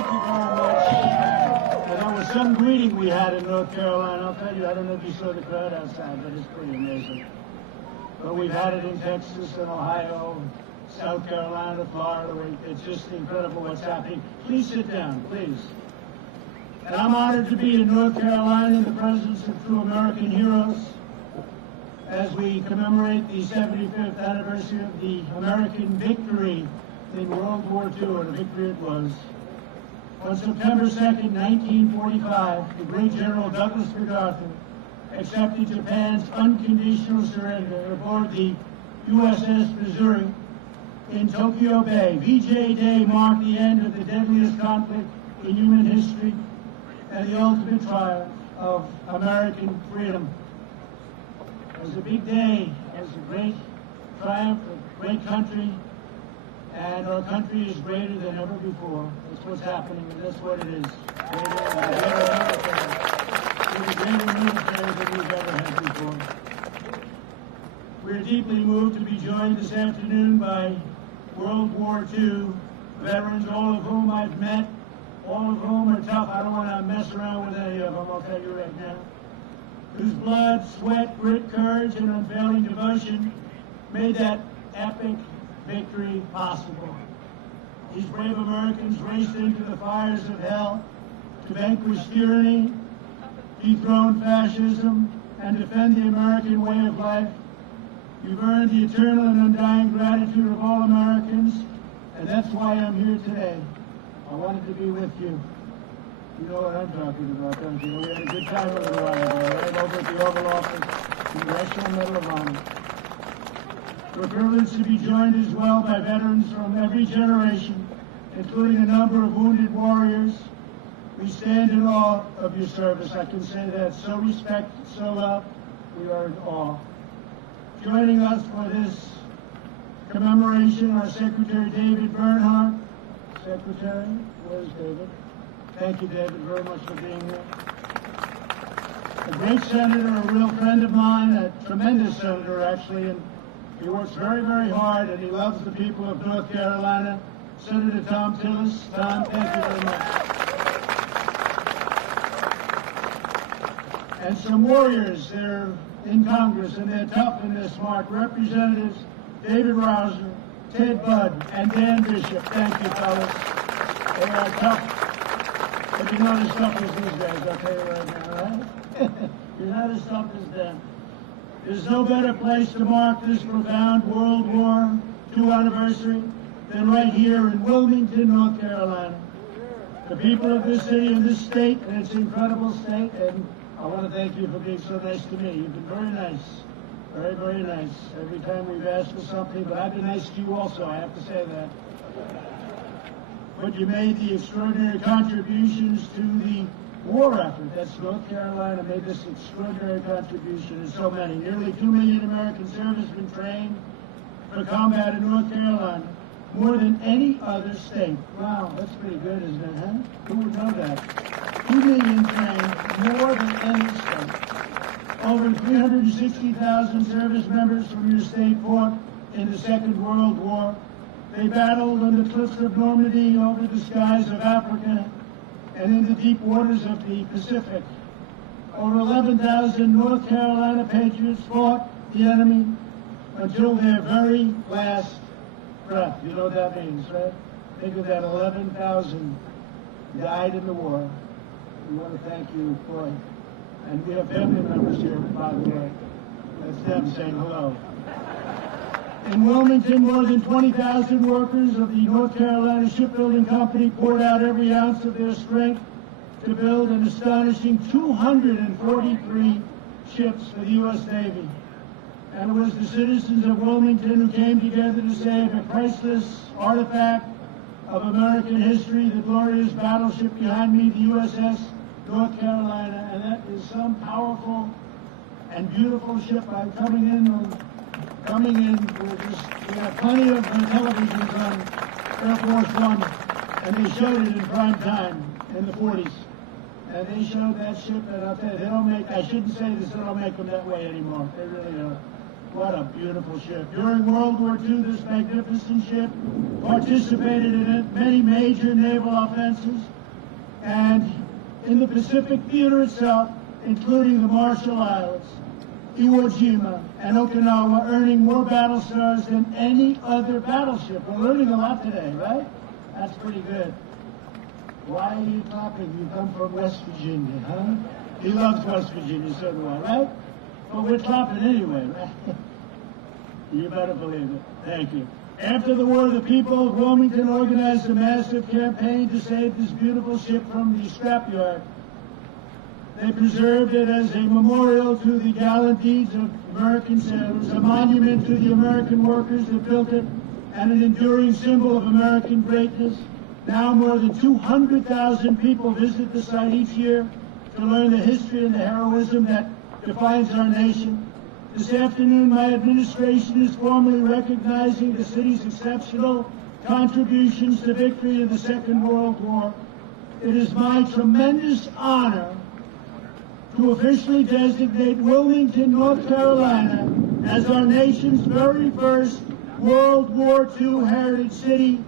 thank you very much. And there was some greeting we had in North Carolina. I'll tell you, I don't know if you saw the crowd outside, but it's pretty amazing. But we've had it in Texas and Ohio, South Carolina, Florida. It's just incredible what's happening. Please sit down, please. And I'm honored to be in North Carolina in the presence of true American heroes as we commemorate the 75th anniversary of the American victory in World War II, and a victory it was. On September 2nd, 1945, the great General Douglas MacArthur accepted Japan's unconditional surrender aboard the USS Missouri in Tokyo Bay. VJ Day marked the end of the deadliest conflict in human history and the ultimate triumph of American freedom. It was a big day. It was a great triumph, a great country, and our country is greater than ever before. That's what's happening, and that's what it is. We're a greater military than we've ever had before. We're deeply moved to be joined this afternoon by World War II veterans, all of whom I've met, all of whom are tough. I don't want to mess around with any of them, I'll tell you right now. Whose blood, sweat, grit, courage, and unfailing devotion made that epic victory possible. These brave Americans raced into the fires of hell to vanquish tyranny, dethrone fascism, and defend the American way of life. You've earned the eternal and undying gratitude of all Americans, and that's why I'm here today. I wanted to be with you. You know what I'm talking about, don't you? We had a good time a little while ago, right over at the Oval Office, Congressional Medal of Honor. We're privileged to be joined as well by veterans from every generation, including a number of wounded warriors. We stand in awe of your service. I can say that. So respect, so love. We are in awe. Joining us for this commemoration, our Secretary David Bernhardt. Secretary, where's David? Thank you, David, very much for being here. A great senator, a real friend of mine, a tremendous senator, actually, and he works very, very hard, and he loves the people of North Carolina. Senator Thom Tillis. Thom, thank you very much. And some warriors, they're in Congress, and they're tough and they're smart. Representatives David Rouzer, Ted Budd, and Dan Bishop. Thank you, fellas. They are tough. But you're not as tough as these guys, I'll tell you right now, right? You're not as tough as them. There's no better place to mark this profound World War II anniversary than right here in Wilmington, North Carolina. The people of this city and this state, and its incredible state, and I want to thank you for being so nice to me. You've been very nice. Very, very nice. Every time we've asked for something, but I've been nice to you also, I have to say that. But you made the extraordinary contributions to the war effort. That's North Carolina made this extraordinary contribution, and so many. Nearly 2 million American servicemen trained for combat in North Carolina, more than any other state. Wow, that's pretty good, isn't it, huh? Who would know that? 2 million trained, more than any state. Over 360,000 service members from your state fought in the Second World War. They battled on the cliffs of Normandy, over the skies of Africa, and in the deep waters of the Pacific. Over 11,000 North Carolina patriots fought the enemy until their very last breath. You know what that means, right? Think of that, 11,000 died in the war. We want to thank you, boy. And we have family members here, by the way. That's them saying hello. In Wilmington, more than 20,000 workers of the North Carolina Shipbuilding Company poured out every ounce of their strength to build an astonishing 243 ships for the U.S. Navy. And it was the citizens of Wilmington who came together to save a priceless artifact of American history, the glorious battleship behind me, the USS North Carolina. And that is some powerful and beautiful ship. I'm coming in. We have plenty of televisions on Air Force One, and they showed it in prime time in the 40s. And they showed that ship, and I'll tell you, they don't make, I shouldn't say this, they don't make them that way anymore. They really don't. What a beautiful ship. During World War II, this magnificent ship participated in many major naval offenses and in the Pacific theater itself, including the Marshall Islands, Iwo Jima, and Okinawa, earning more battle stars than any other battleship. We're learning a lot today, right? That's pretty good. Why are you clapping? You come from West Virginia, huh? He loves West Virginia, so do I, right? But we're clapping anyway, right? You better believe it. Thank you. After the war, the people of Wilmington organized a massive campaign to save this beautiful ship from the scrapyard. They preserved it as a memorial to the gallant deeds of American sailors, a monument to the American workers that built it, and an enduring symbol of American greatness. Now more than 200,000 people visit the site each year to learn the history and the heroism that defines our nation. This afternoon, my administration is formally recognizing the city's exceptional contributions to victory in the Second World War. It is my tremendous honor to officially designate Wilmington, North Carolina, as our nation's very first World War II heritage city.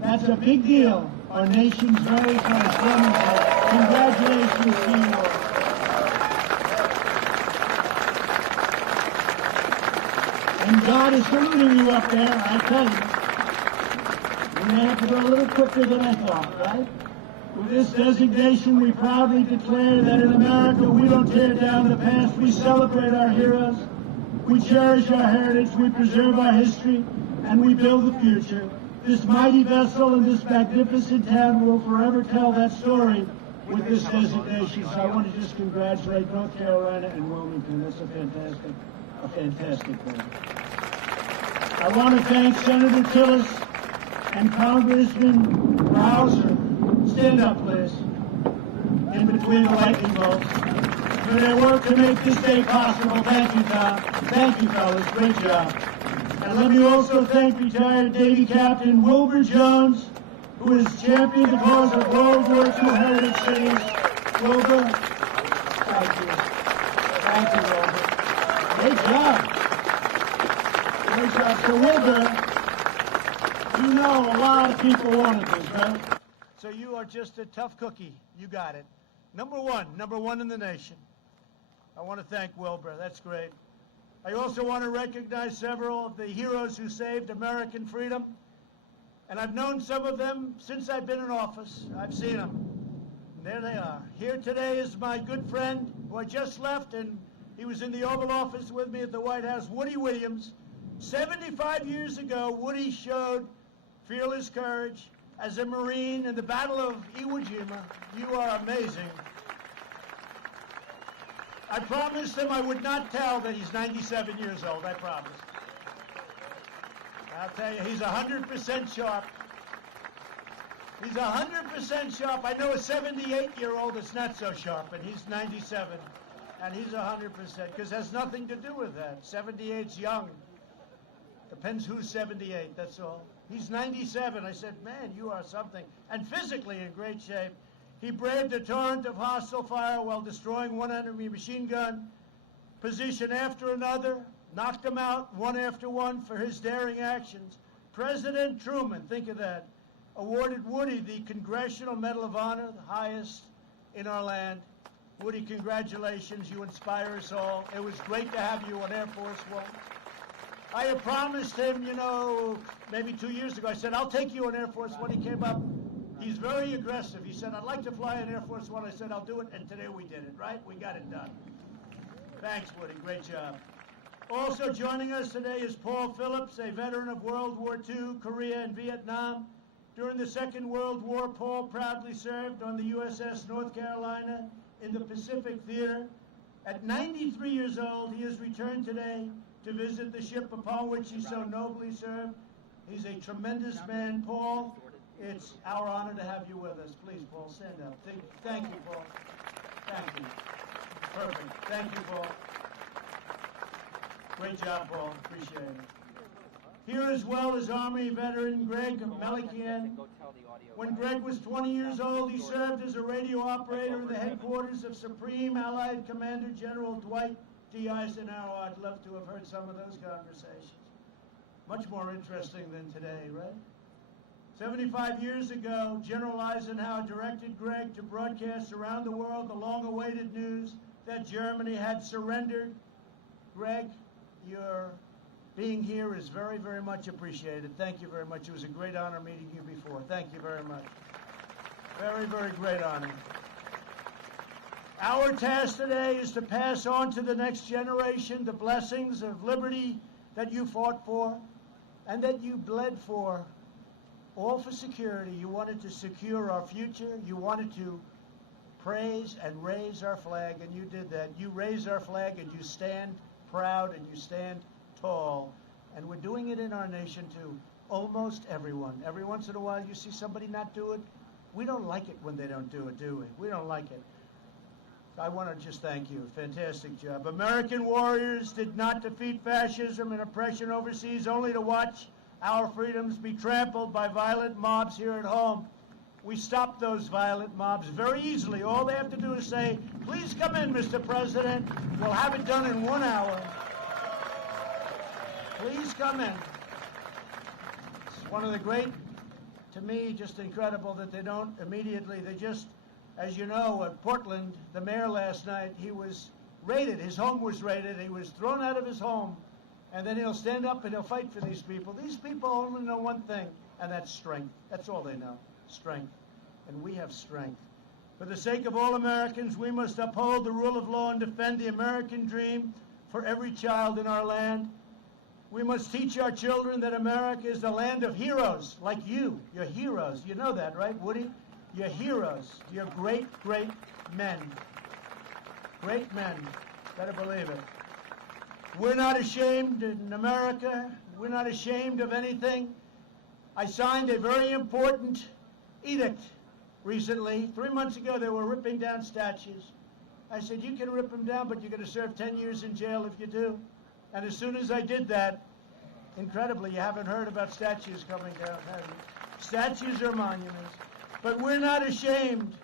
That's a big deal. Our nation's very first Wilmington. Congratulations to you all. And God is saluting you up there, I tell you. We may have to go a little quicker than I thought, right? With this designation, we proudly declare that in America we don't tear down the past, we celebrate our heroes, we cherish our heritage, we preserve our history, and we build the future. This mighty vessel and this magnificent town will forever tell that story with this designation. So I want to just congratulate North Carolina and Wilmington. That's a fantastic thing. I want to thank Senator Tillis and Congressman Rouzer. Stand up, please. In between the lightning bolts. For their work to make this day possible. Thank you, Thom. Thank you, fellas. Great job. And let me also thank retired Navy Captain Wilbur Jones, who has championed the cause of World War II heritage cities. Wilbur, thank you. Thank you, Wilbur. Great job. Great job. So, Wilbur, you know a lot of people wanted this, right? So you are just a tough cookie. You got it. Number one in the nation. I want to thank Wilbur. That's great. I also want to recognize several of the heroes who saved American freedom. And I've known some of them since I've been in office. I've seen them. And there they are. Here today is my good friend who I just left, and he was in the Oval Office with me at the White House, Woody Williams. 75 years ago, Woody showed fearless courage as a Marine in the Battle of Iwo Jima. You are amazing. I promised him I would not tell that he's 97 years old, I promise. I'll tell you, he's 100% sharp. He's 100% sharp. I know a 78-year-old that's not so sharp, and he's 97, and he's 100%, because it has nothing to do with that. 78's young. Depends who's 78, that's all. He's 97. I said, man, you are something. And physically in great shape. He braved a torrent of hostile fire while destroying one enemy machine gun position after another, knocked them out one after one for his daring actions. President Truman, think of that, awarded Woody the Congressional Medal of Honor, the highest in our land. Woody, congratulations. You inspire us all. It was great to have you on Air Force One. I had promised him, you know, maybe 2 years ago, I said, I'll take you on Air Force One. He came up. He's very aggressive. He said, I'd like to fly an Air Force One. I said, I'll do it. And today we did it, right? We got it done. Thanks, Woody. Great job. Also joining us today is Paul Phillips, a veteran of World War II, Korea, and Vietnam. During the Second World War, Paul proudly served on the USS North Carolina in the Pacific Theater. At 93 years old, he has returned today to visit the ship upon which he so nobly served. He's a tremendous man. Paul, it's our honor to have you with us. Please, Paul, stand up. Thank you, Paul. Thank you. Perfect. Thank you, Paul. Great job, Paul. Appreciate it. Here as well is Army veteran Greg Melikian. When Greg was 20 years old, he served as a radio operator in the headquarters of Supreme Allied Commander General Dwight D. Eisenhower, I'd love to have heard some of those conversations. Much more interesting than today, right? 75 years ago, General Eisenhower directed Greg to broadcast around the world the long-awaited news that Germany had surrendered. Greg, your being here is very, very much appreciated. Thank you very much. It was a great honor meeting you before. Thank you very much. Very, very great honor. Our task today is to pass on to the next generation the blessings of liberty that you fought for and that you bled for, all for security. You wanted to secure our future. You wanted to praise and raise our flag, and you did that. You raise our flag, and you stand proud, and you stand tall. And we're doing it in our nation, too. Almost everyone. Every once in a while, you see somebody not do it. We don't like it when they don't do it, do we? We don't like it. I want to just thank you. Fantastic job. American warriors did not defeat fascism and oppression overseas only to watch our freedoms be trampled by violent mobs here at home. We stopped those violent mobs very easily. All they have to do is say, please come in, Mr. President. We'll have it done in 1 hour. Please come in. It's one of the great, to me, just incredible that they don't immediately, they just, as you know, at Portland, the mayor last night, he was raided. His home was raided. He was thrown out of his home. And then he'll stand up and he'll fight for these people. These people only know one thing, and that's strength. That's all they know, strength. And we have strength. For the sake of all Americans, we must uphold the rule of law and defend the American dream for every child in our land. We must teach our children that America is the land of heroes like you. You're heroes. You know that, right, Woody? You're heroes. You're great, great men. Great men. Better believe it. We're not ashamed in America. We're not ashamed of anything. I signed a very important edict recently. 3 months ago, they were ripping down statues. I said, you can rip them down, but you're going to serve 10 years in jail if you do. And as soon as I did that, incredibly, you haven't heard about statues coming down, have you? Statues are monuments. But we're not ashamed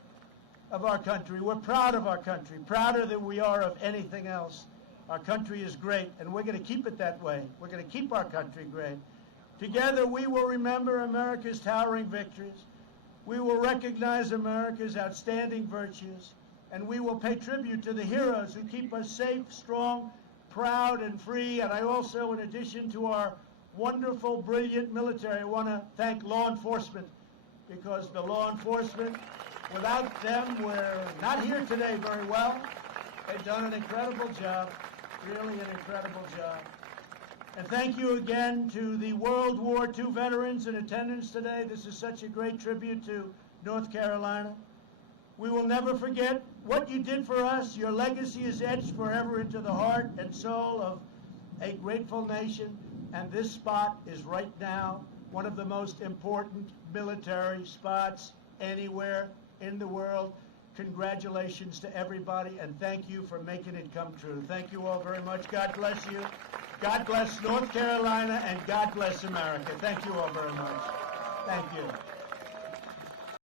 of our country. We're proud of our country, prouder than we are of anything else. Our country is great, and we're going to keep it that way. We're going to keep our country great. Together, we will remember America's towering victories. We will recognize America's outstanding virtues, and we will pay tribute to the heroes who keep us safe, strong, proud, and free. And I also, in addition to our wonderful, brilliant military, I want to thank law enforcement, because the law enforcement, without them, we're not here today very well. They've done an incredible job, really an incredible job. And thank you again to the World War II veterans in attendance today. This is such a great tribute to North Carolina. We will never forget what you did for us. Your legacy is etched forever into the heart and soul of a grateful nation. And this spot is right now one of the most important military spots anywhere in the world. Congratulations to everybody, and thank you for making it come true. Thank you all very much. God bless you. God bless North Carolina, and God bless America. Thank you all very much. Thank you.